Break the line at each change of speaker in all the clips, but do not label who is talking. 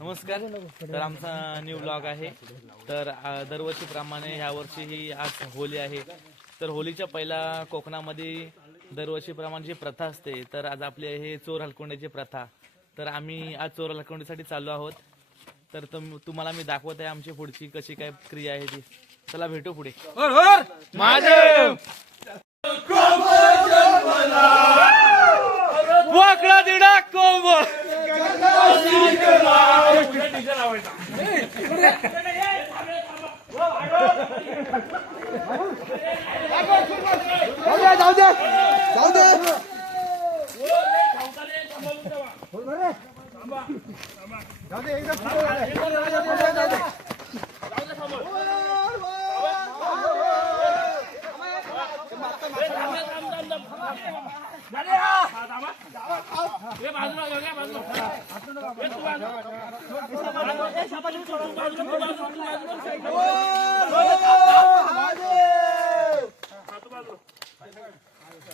नमस्कार. तर आमचा न्यू ब्लॉग आहे. तर दरवर्षीप्रमाणे ह्या वर्षीही आज होली आहे. तर होलीच्या पहिला कोकणामध्ये दरवर्षीप्रमाणे जी प्रथा असते तर आज आपली आहे चोर हलकोंड्याची प्रथा. तर आम्ही आज चोर हलकोंडीसाठी चाललो आहोत. तर तुम- तुम्हाला मी दाखवत आहे आमची पुढची कशी काय क्रिया आहे ती. चला भेटू पुढे. महादेव! वाकडा दिडा कोंब
가운데 가운데
나한테 여기다 붙어야 돼. 나한테 나래야! 남아? 남아? 얘 마누라 여기야 마누라 얘또 마누라 얘 잡아주면 저쪽 마누라 또 마누라 또 마누라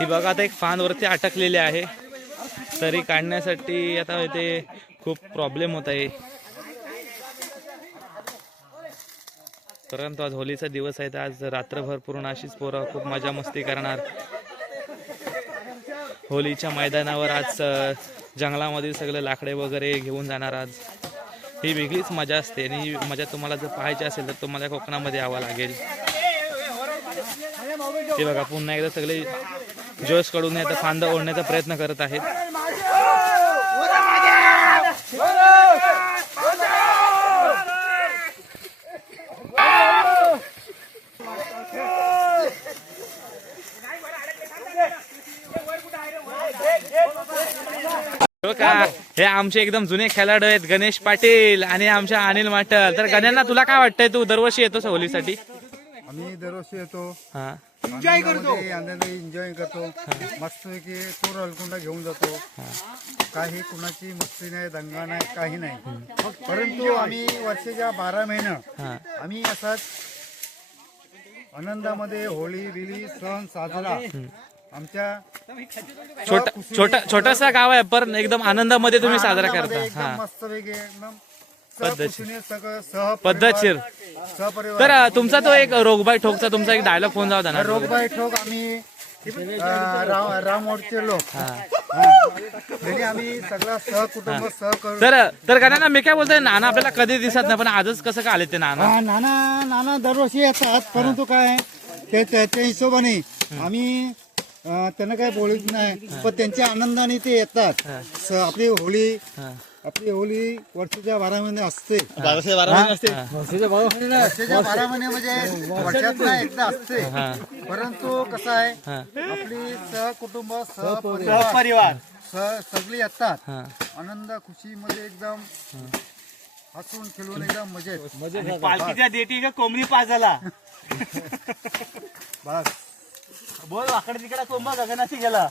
ही बघा आता एक फांद वरती अटकलेली आहे. तरी काढण्यासाठी आता इथे खूप प्रॉब्लेम होत आहे. परंतु आज होलीचा दिवस आहे तर आज रात्रभर पूर्ण अशीच पोरं खूप मजा मस्ती करणार. होलीच्या मैदानावर आज जंगलामधील सगळे लाकडे वगैरे घेऊन जाणार आज. ही वेगळीच मजा असते आणि ही मजा तुम्हाला जर पाहायची असेल तर तुम्हाला कोकणामध्ये यावं लागेल. हे बघा पुन्हा एकदा सगळे जोशकडून आता फांद ओढण्याचा प्रयत्न करत आहेत. हो का? हे. आमचे एकदम जुने खेळाडू आहेत गणेश पाटील आणि आमच्या अनिल माटल तर गण्यांना तुला काय वाटतंय तू दरवर्षी येतोस होलीसाठी
आम्ही दरवर्षी येतो.
हा.
एन्जॉय करतो. एन्जॉय करतो. मस्तपैकी चोर हलकुंडा घेऊन जातो. काही कुणाची मस्ती नाही दंगा नाही काही नाही. परंतु आम्ही वर्षाच्या बारा महिनं
हा.
आम्ही असाच आनंदामध्ये होळी बिली सण साजरा आमच्या छोटा छोटा छोटासा
गाव आहे पण एकदम आनंदामध्ये तुम्ही साजरा करता. हा.
एकदम पद्धतशीर. तर तुमचा तो एक
रोगबाई ठोकचा तुमचा एक डायलॉग फोन जाऊ ना. रोगबाई
ठोक आम्ही राम रामोडचे लोक. त्यांनी आम्ही सगळा सहकुटुंब सह करून तर
तर गण्यांना मी काय बोलतोय नाना आपल्याला कधी दिसत नाही पण आजच कसं काय आले ते नाना?
नाना नाना दरवर्षी येतात परंतु काय ते हिशोबाने आम्ही त्यांना काही बोलत नाही. पण त्यांच्या आनंदाने ते येतात. स- आपली होळी. आपली होळी वर्षाच्या बारा महिने असते.
हा.
वर्षाच्या बारा महिने म्हणजे वर्षात एकदा असते. परंतु कसं आहे. आपली सहकुटुंब सहपरिवार. सह सगळी येतात. आनंद खुशी मध्ये एकदम हसून खेळून एकदम मजेत.
पालखीच्या देठी का कोंबडी पास झाला.
बस.
बोल वाकडे तिकडे कोंबा गगनाची गेला